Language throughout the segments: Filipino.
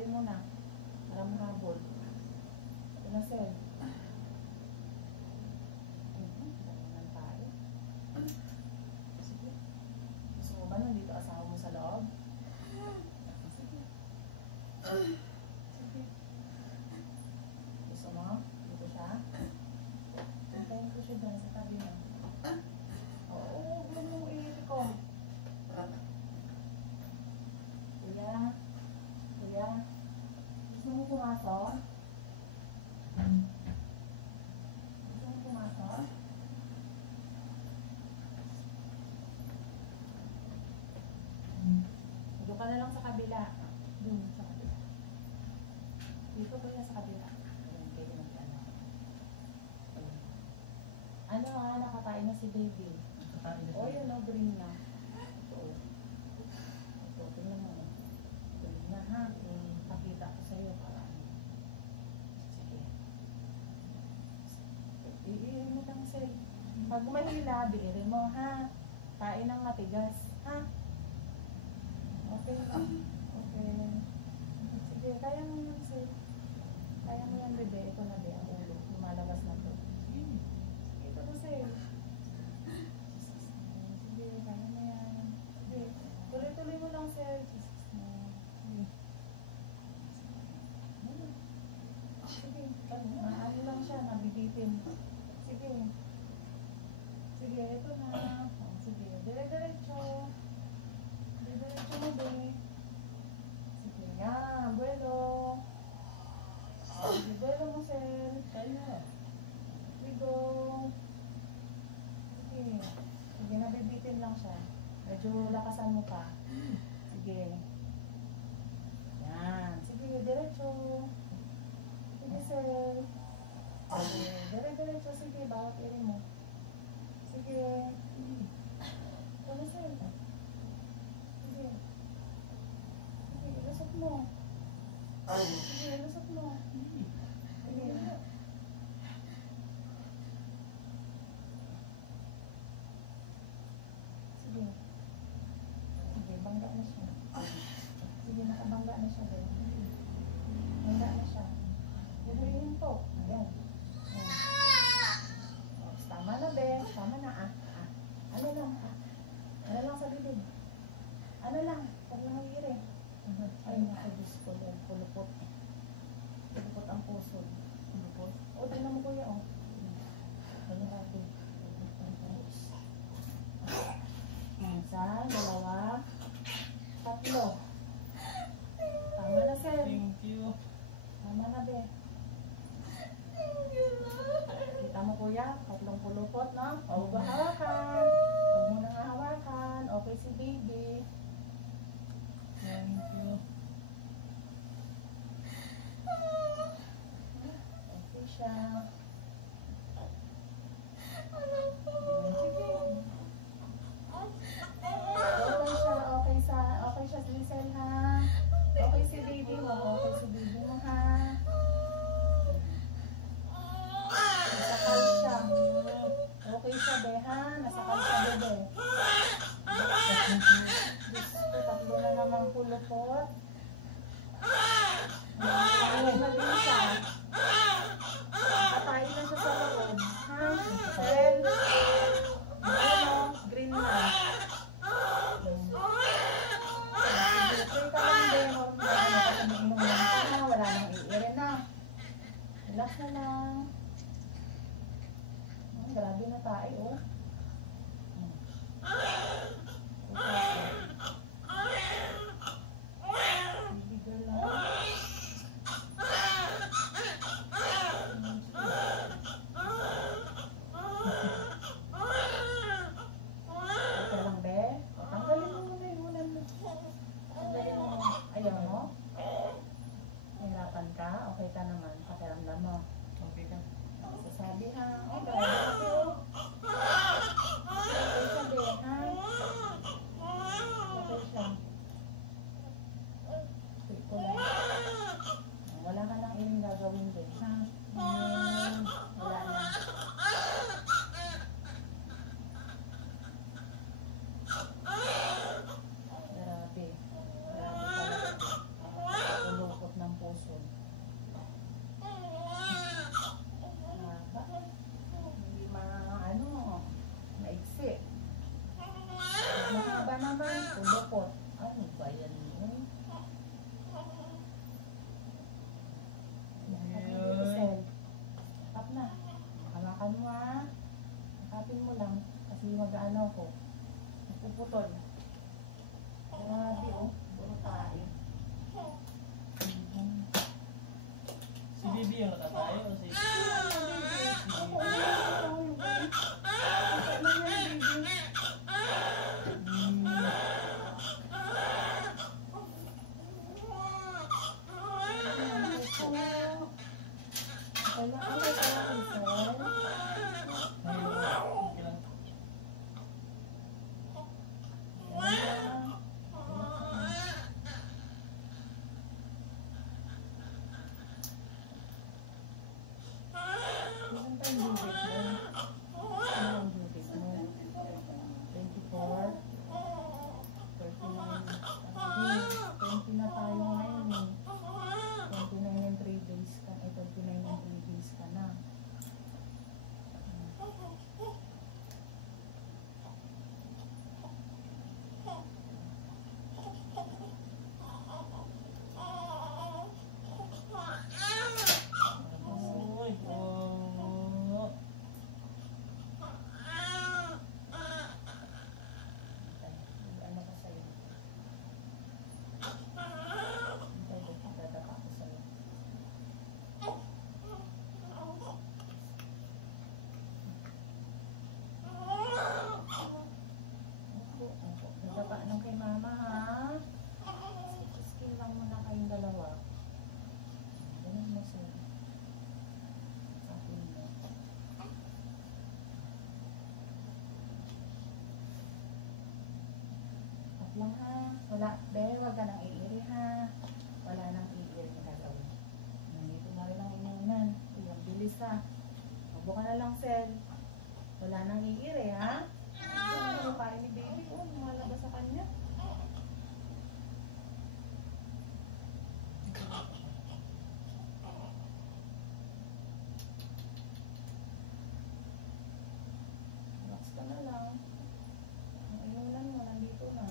Tuloy mo na. Para mahabol. Ito na, sir. Ganyan tayo. Sige. Gusto mo ba nandito asawa mo sa loob? Sige. Sige. Gusto mo? Dito siya? Hintayin ko siya dyan sa tabi na. Oo, huwag mong iiti ko. Kuya? Kuya? Gusto mo pumasok? Gusto mo pumasok? Doon ka na lang sa kabila. Doon sa kabila. Dito ko yan sa kabila. Ayun, pwede mag-ano. Ano nga, nakatain na si baby. O yun, no, green na. Ito. Ito, tingnan mo. Green na ha. Pakita ko sa'yo para ano. Sige. Iirin mo lang sa'yo. Pag mahila, biirin mo ha. Kain ng matigas. Ha? Okay lang. Okay. Sige, kaya mo yan sa'yo. Kaya mo yan, bebe. Ito na, be, ang ulo. Lumalabas na to. Sige, ito na sa'yo. Sige, kaya mo yan. Sige, tuloy-tuloy mo lang, sir. Sige. Sige, maano lang siya, nabibitin. Sige. Sige, ito na. Sige, dire-diretso. Dire-diretso mo, be. Sige, yan. Buelo. Sige, buelo mo, sir. Kaya. We go. Sige. Sige, nabibitin lang siya. Medyo lakasan mo pa. Sige. Yan. Sige, diretso. Sige, sir. Sige, dire-diretso. Sige, bawat iri mo. Sige. Ito na, sir. Sige. Sige, ilusot mo. Sige, ilusot mo. Sige. Sige. Sige, bangga na siya. Sige, nakabangga na siya. Bangga na siya. Bubuhin to. Ayan. Tama na, be. Tama na, ah. Ano lang, ah. Ano lang sa bibig. Ano lang. Huwag lang hihiri. Ay, nakadus ko. Pulupot. Pulupot ang puso. Pulupot. O, tingnan mo, kuya, o. Ano natin? Isa, dalawa, tatlo. Tama na, sir. Thank you. Tama na, be. Kita mo, kuya, tatlong pulupot, no? O, huwag hawakan. Huwag mo nang hawakan. Okay si baby. Thank you. Okay siya. Sige. Okay siya si Lizel, ha? Okay si baby mo. Okay si baby mo, ha? Nasakal siya. Okay siya, be, ha? Nasakal siya, bebe. Gusto, tatlo na naman pulupot. Ay, mali siya. Patayin na siya sa loob. Ha? Well, ano, green na. Sige, ka lang, be. Nakapag-inom lang na. Wala nang iirin na. Relax na lang. Grabe na tayo, oh. Bibigay lang. Ito lang, be. Tanggalin mo muna yung ulan mo. Tanggalin mo. Ayaw mo? Nahirapan ka? Okay ka naman. Pakiramdam mo. Okay ka? Sasabi, ha? Oh, grabe ako. Okay siya, be, ha? Okay siya. Wait ko lang. Wala ka nang iling gagawin, be, ha? Wala na. Grabe. Grabe talaga. Tulukot yung nakatayo kasi. Ako, ano yung baby? Ano yan, baby? Lang ha. Wala. Be, wag ka nang iiri ha. Wala nang iiri na gagawin. Nandito na rin ang inunan. Iyang bilis ha. Mabuka na lang, Sel. Wala nang iiri ha. Ano kain ni baby? Oh, lumalabas sa kanya. Relax ka na lang. Ang inunan mo, nandito na.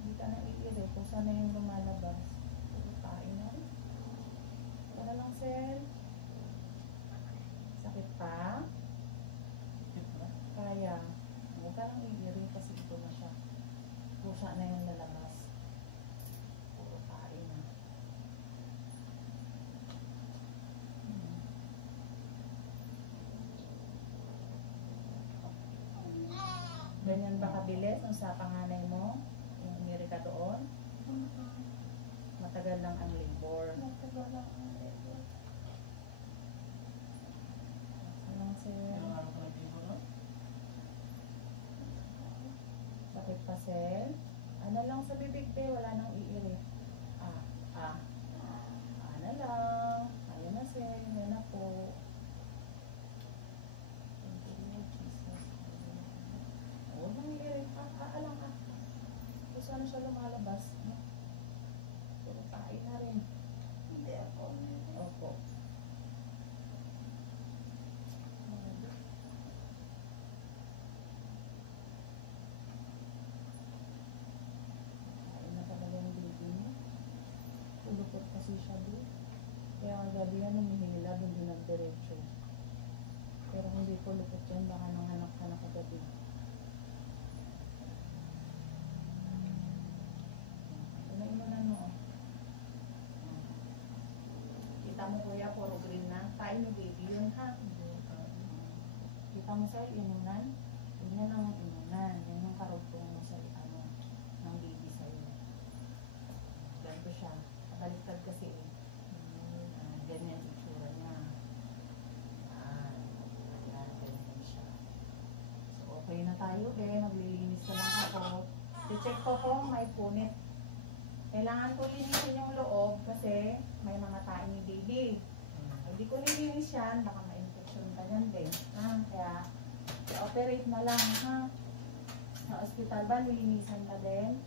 Hindi ka na iiri. Kung sana yung lumalabas. Puro kain na rin. Wala lang, Sel. Sakit pa? Kaya. Huwag ka nang iiri kasi ito na siya. Pusa na yung lalabas. Puro kain na. Ganyan ba kabilis nung sa panganay mo? Yung umiri ka doon? Matagal lang ang labor. Matagal lang ang labor. Anong Sel? Sakit pa, Sel? Ano lang sa bibig, be? Wala nang iiri. Na lang. Ayun na, Sel. Yan na po. Thank you, Lord Jesus. Huwag nang iiri. Lang ah. Kung saan siya lumalabas. No? Puro kain na rin. Hindi ako. Opo. Kain na talaga yung baby niya. Pulupot kasi siya doon. Kaya ang gabi yan, humihila, hindi nagdiretso. Pero hindi pulupot yan, baka nanganak ka na kagabi. Tunayin mo na no. Kita mo kuya, puro green na. Tayo ni baby yun ha. Kita mo sa inunan. Yun yan ang inunan. Yan yung karugtong mo sa ano, ng baby sa'yo. Ganito siya. Baliktad kasi eh. Ganyan itsura niya. Ganyan siya. So okay na tayo eh. Maglilinis na lang ako. I-check ko kung may punit. Kailangan ko linisin yung loob kasi may mga tae ni baby. Hindi ko nilinis yan, baka ma-infection ka yan din. Kaya i-operate na lang ha. Sa ospital ba, nilinisan ka din?